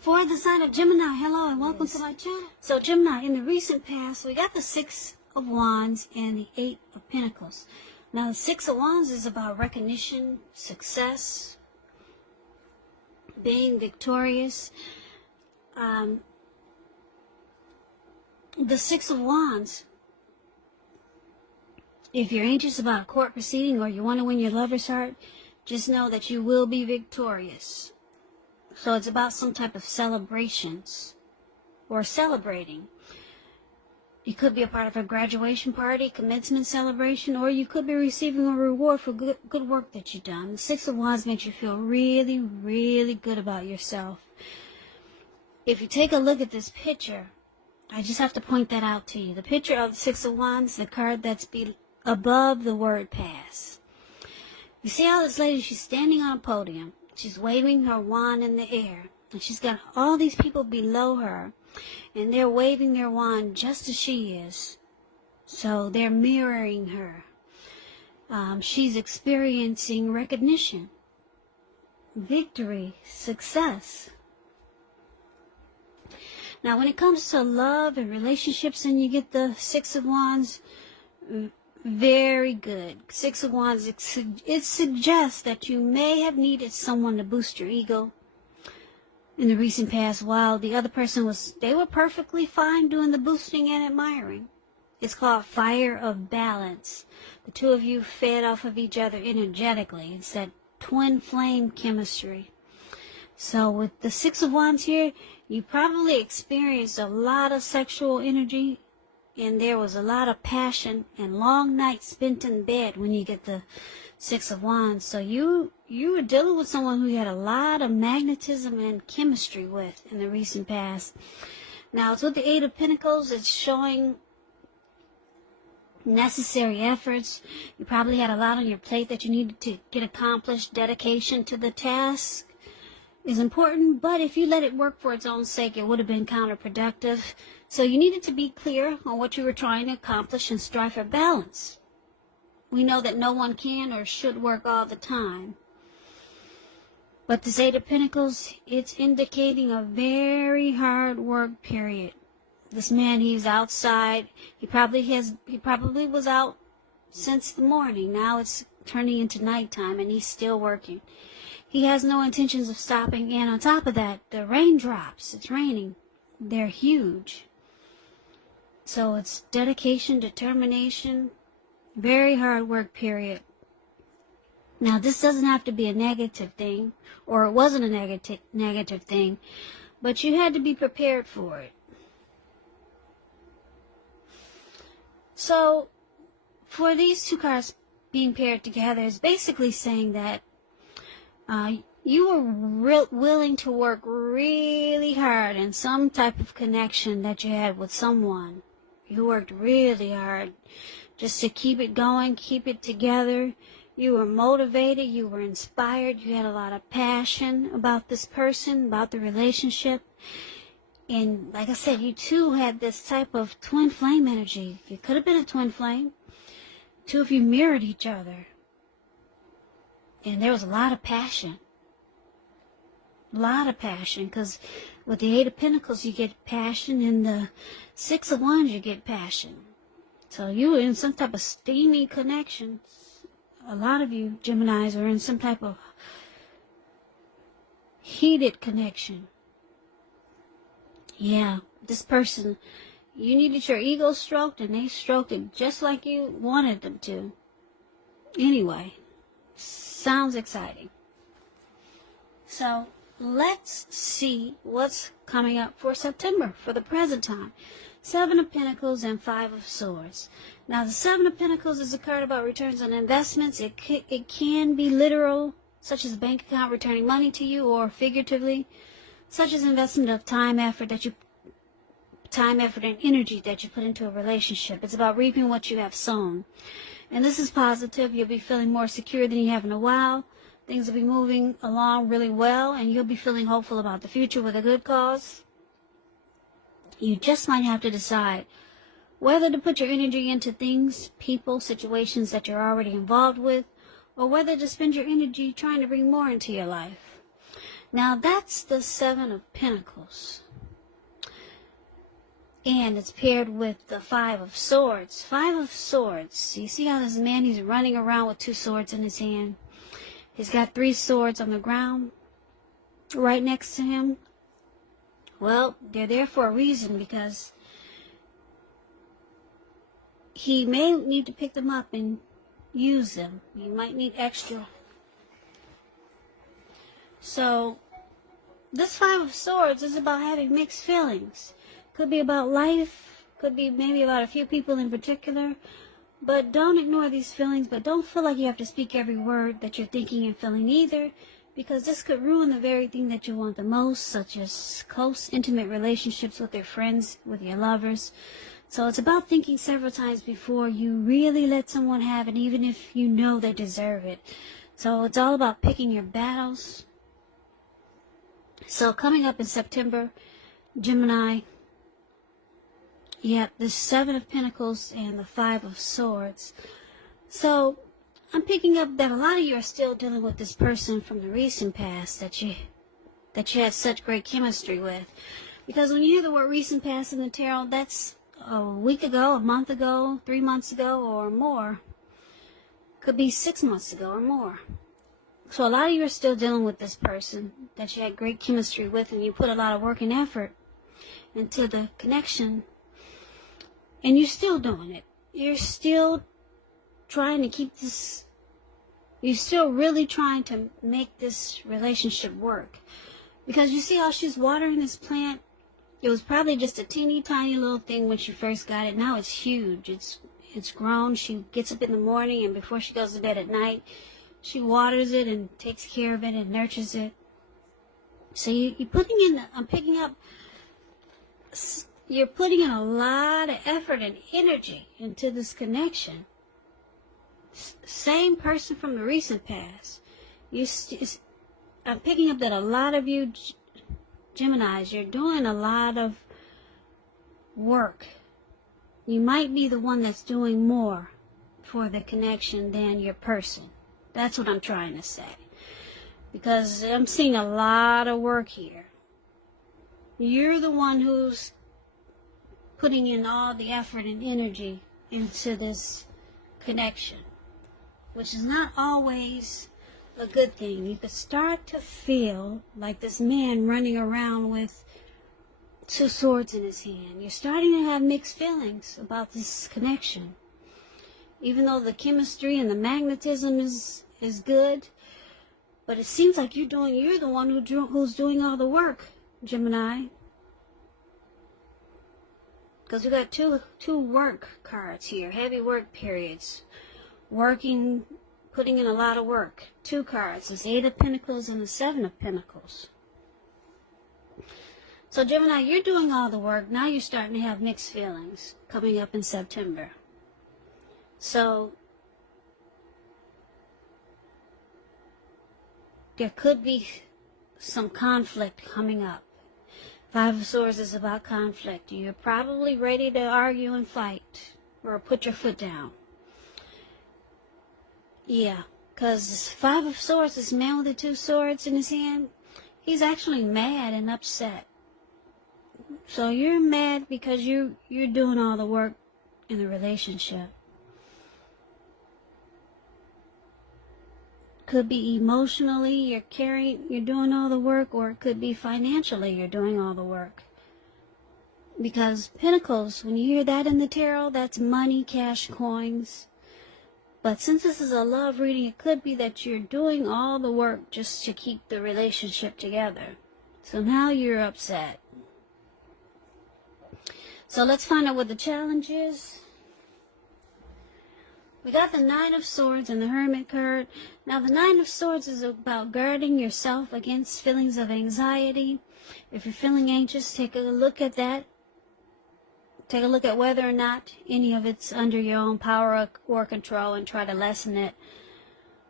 For the sign of Gemini, hello and welcome to my channel. So Gemini, in the recent past, we got the Six of Wands and the Eight of Pentacles. Now the Six of Wands is about recognition, success, being victorious. The Six of Wands, if you're anxious about a court proceeding or you want to win your lover's heart, just know that you will be victorious. So it's about some type of celebrations or celebrating. You could be a part of a graduation party, commencement celebration, or you could be receiving a reward for good work that you've done. The Six of Wands makes you feel really, really good about yourself. If you take a look at this picture, I just have to point that out to you. The picture of the Six of Wands, the card that's above the word pass. You see how this lady, she's standing on a podium. She's waving her wand in the air. And she's got all these people below her. And they're waving their wand just as she is. So they're mirroring her. She's experiencing recognition, victory, success. Now when it comes to love and relationships and you get the Six of Wands, very good. Six of Wands, it suggests that you may have needed someone to boost your ego in the recent past while the other person they were perfectly fine doing the boosting and admiring. It's called fire of balance. The two of you fed off of each other energetically. It's that twin flame chemistry. So with the Six of Wands here, you probably experienced a lot of sexual energy. And there was a lot of passion and long nights spent in bed when you get the Six of Wands. So you were dealing with someone who you had a lot of magnetism and chemistry with in the recent past. Now, it's with the Eight of Pentacles. It's showing necessary efforts. You probably had a lot on your plate that you needed to get accomplished. Dedication to the task is important, but if you let it work for its own sake, it would have been counterproductive. So you needed to be clear on what you were trying to accomplish and strive for balance. We know that no one can or should work all the time. But this Eight of Pentacles, it's indicating a very hard work period. This man, he's outside. He probably was out since the morning. Now it's turning into nighttime and he's still working. He has no intentions of stopping, and on top of that, the raindrops, it's raining, they're huge. So it's dedication, determination, very hard work period. Now this doesn't have to be a negative thing, or it wasn't a negative thing, but you had to be prepared for it. So for these two cards being paired together, it's basically saying that you were willing to work really hard in some type of connection that you had with someone. You worked really hard just to keep it going, keep it together. You were motivated, you were inspired, you had a lot of passion about this person, about the relationship. And like I said, you two had this type of twin flame energy. You could have been a twin flame. Two of you mirrored each other. And there was a lot of passion. A lot of passion, because with the Eight of Pentacles you get passion, and the Six of Wands you get passion. So you were in some type of steamy connection. A lot of you Geminis are in some type of heated connection. Yeah, this person, you needed your ego stroked, and they stroked it just like you wanted them to. Anyway, sounds exciting. So let's see what's coming up for September for the present time. Seven of Pentacles and Five of Swords. Now the Seven of Pentacles is a card about returns on investments. It can be literal, such as a bank account returning money to you, or figuratively, such as investment of time, effort, and energy that you put into a relationship. It's about reaping what you have sown. And this is positive. You'll be feeling more secure than you have in a while. Things will be moving along really well, and you'll be feeling hopeful about the future with a good cause. You just might have to decide whether to put your energy into things, people, situations that you're already involved with, or whether to spend your energy trying to bring more into your life. Now that's the Seven of Pentacles. And it's paired with the Five of Swords. Five of Swords. You see how this man, he's running around with 2 swords in his hand. He's got 3 swords on the ground right next to him. Well, they're there for a reason, because he may need to pick them up and use them. He might need extra. So this Five of Swords is about having mixed feelings. Could be about life, could be maybe about a few people in particular, but don't ignore these feelings. But don't feel like you have to speak every word that you're thinking and feeling either, because this could ruin the very thing that you want the most, such as close, intimate relationships with your friends, with your lovers. So it's about thinking several times before you really let someone have it, even if you know they deserve it. So it's all about picking your battles. So coming up in September, Gemini, you have the Seven of Pentacles and the Five of Swords. So I'm picking up that a lot of you are still dealing with this person from the recent past that you had such great chemistry with. Because when you hear the word recent past in the tarot, that's a week ago, a month ago, 3 months ago, or more. Could be 6 months ago or more. So a lot of you are still dealing with this person that you had great chemistry with, and you put a lot of work and effort into the connection, and you're still doing it. You're still trying to keep this, you're still really trying to make this relationship work. Because you see how she's watering this plant? It was probably just a teeny tiny little thing when she first got it. Now it's huge. It's grown. She gets up in the morning, and before she goes to bed at night, she waters it and takes care of it and nurtures it. So you're putting in, I'm picking up, you're putting in a lot of effort and energy into this connection. Same person from the recent past. I'm picking up that a lot of you Geminis, you're doing a lot of work. You might be the one that's doing more for the connection than your person. That's what I'm trying to say. Because I'm seeing a lot of work here. You're the one who's putting in all the effort and energy into this connection, which is not always a good thing. You could start to feel like this man running around with 2 swords in his hand. You're starting to have mixed feelings about this connection. Even though the chemistry and the magnetism is good, but it seems like you're the one who's doing all the work, Gemini. Because we got two work cards here, heavy work periods, working, putting in a lot of work. 2 cards, there's 8 of Pentacles and the 7 of Pentacles. So Gemini, you're doing all the work. Now you're starting to have mixed feelings coming up in September. So there could be some conflict coming up. 5 of Swords is about conflict. You're probably ready to argue and fight or put your foot down. Yeah, because 5 of Swords, this man with the 2 swords in his hand, he's actually mad and upset. So you're mad because you're doing all the work in the relationship. Could be emotionally, you're doing all the work, or it could be financially, you're doing all the work. Because Pentacles, when you hear that in the tarot, that's money, cash, coins. But since this is a love reading, it could be that you're doing all the work just to keep the relationship together. So now you're upset. So let's find out what the challenge is. We got the 9 of Swords and the Hermit card. Now the 9 of Swords is about guarding yourself against feelings of anxiety. If you're feeling anxious, take a look at that. Take a look at whether or not any of it's under your own power or control and try to lessen it.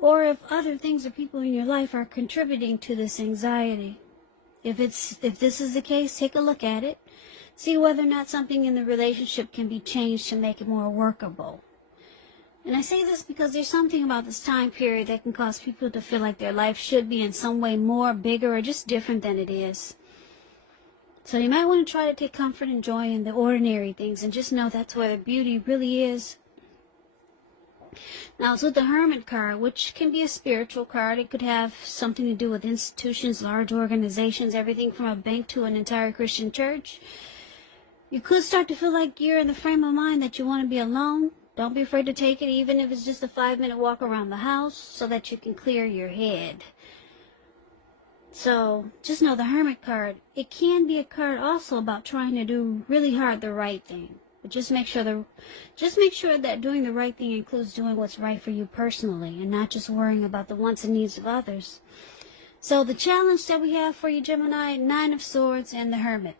Or if other things or people in your life are contributing to this anxiety. If this is the case, take a look at it. See whether or not something in the relationship can be changed to make it more workable. And I say this because there's something about this time period that can cause people to feel like their life should be in some way more, bigger, or just different than it is. So you might want to try to take comfort and joy in the ordinary things and just know that's where the beauty really is. Now, it's with the Hermit card, which can be a spiritual card. It could have something to do with institutions, large organizations, everything from a bank to an entire Christian church. You could start to feel like you're in the frame of mind that you want to be alone. Don't be afraid to take it, even if it's just a 5-minute walk around the house, so that you can clear your head. So, just know the Hermit card, it can be a card also about trying to do really hard the right thing. But just make sure that doing the right thing includes doing what's right for you personally and not just worrying about the wants and needs of others. So the challenge that we have for you, Gemini, 9 of Swords and the Hermit.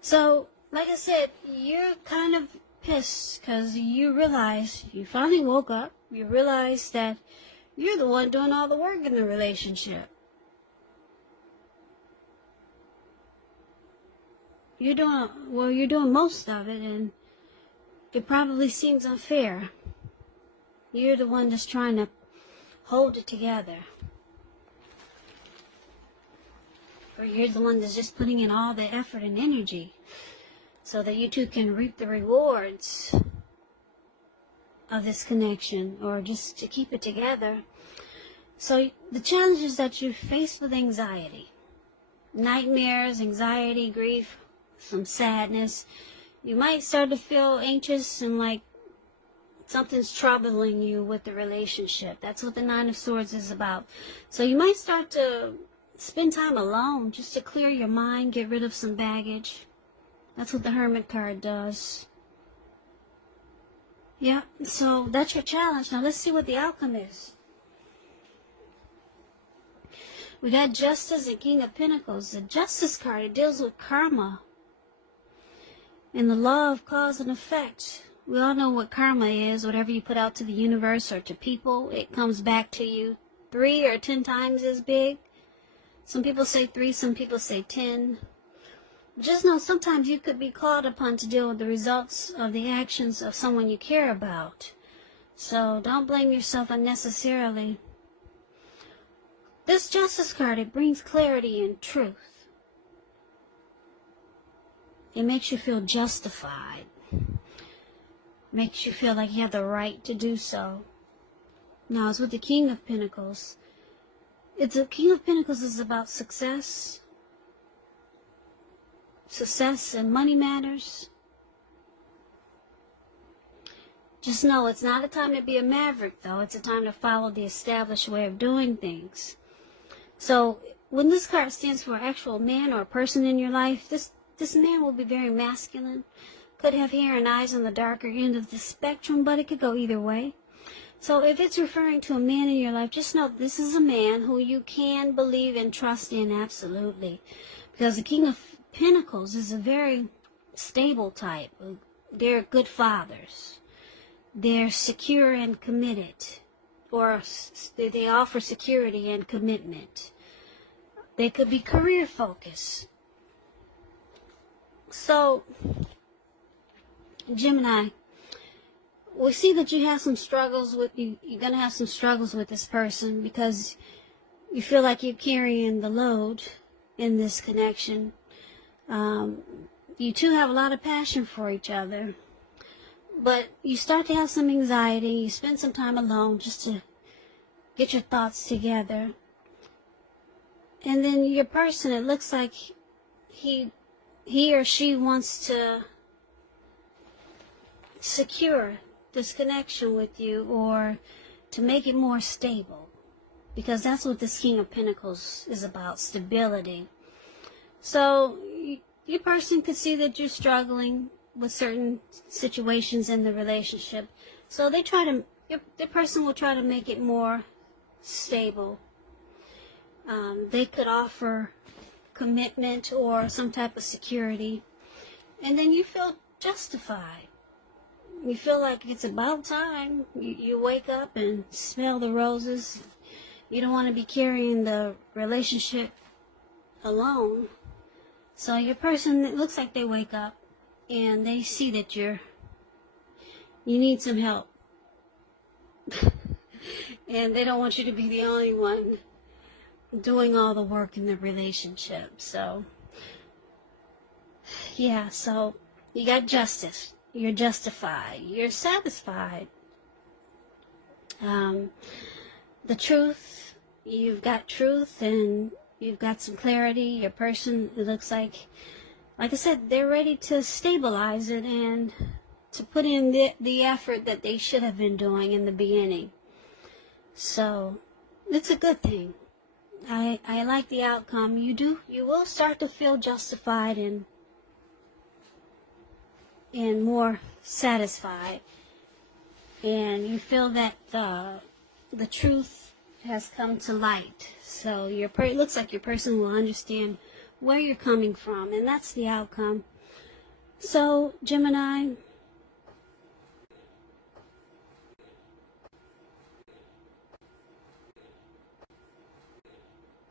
So, like I said, you're kind of pissed because you realize, you finally woke up, you realize that you're the one doing all the work in the relationship. You're doing most of it, and it probably seems unfair. You're the one that's trying to hold it together. Or you're the one that's just putting in all the effort and energy so that you two can reap the rewards of this connection, or just to keep it together. So the challenge is that you're faced with anxiety. Nightmares, anxiety, grief, some sadness. You might start to feel anxious and like something's troubling you with the relationship. That's what the 9 of Swords is about. So you might start to spend time alone just to clear your mind, get rid of some baggage. That's what the Hermit card does. Yeah, so that's your challenge. Now let's see what the outcome is. We got Justice and King of Pentacles. The Justice card, it deals with karma and the law of cause and effect. We all know what karma is. Whatever you put out to the universe or to people, it comes back to you 3 or 10 times as big. Some people say 3, some people say 10. Just know sometimes you could be called upon to deal with the results of the actions of someone you care about. So don't blame yourself unnecessarily. This Justice card, it brings clarity and truth. It makes you feel justified. Makes you feel like you have the right to do so. Now, it's with the King of Pentacles. The King of Pentacles is about success. Success and money matters. Just know it's not a time to be a maverick, though. It's a time to follow the established way of doing things. So, when this card stands for an actual man or a person in your life, this man will be very masculine. Could have hair and eyes on the darker end of the spectrum, but it could go either way. So if it's referring to a man in your life, just know this is a man who you can believe and trust in absolutely. Because the King of Pentacles is a very stable type. They're good fathers. They're secure and committed. Or they offer security and commitment. They could be career focused. So, Gemini, we see that you have some struggles with you're going to have some struggles with this person because you feel like you're carrying the load in this connection. You two have a lot of passion for each other, but you start to have some anxiety. You spend some time alone just to get your thoughts together. And then your person, it looks like he or she wants to secure this connection with you or to make it more stable, because that's what this King of Pentacles is about, stability. So your person could see that you're struggling with certain situations in the relationship, so the person will try to make it more stable. They could offer commitment or some type of security, and then you feel justified. You feel like it's about time. You wake up and smell the roses. You don't want to be carrying the relationship alone. So your person, it looks like they wake up and they see that you need some help. And they don't want you to be the only one doing all the work in the relationship. So, yeah, so you got justice. You're justified. You're satisfied. The truth, you've got truth and you've got some clarity. Your person, it looks like I said, they're ready to stabilize it and to put in the effort that they should have been doing in the beginning. So it's a good thing. I like the outcome. You will start to feel justified and more satisfied, and you feel that the truth has come to light. So it looks like your person will understand where you're coming from, and that's the outcome. So Gemini,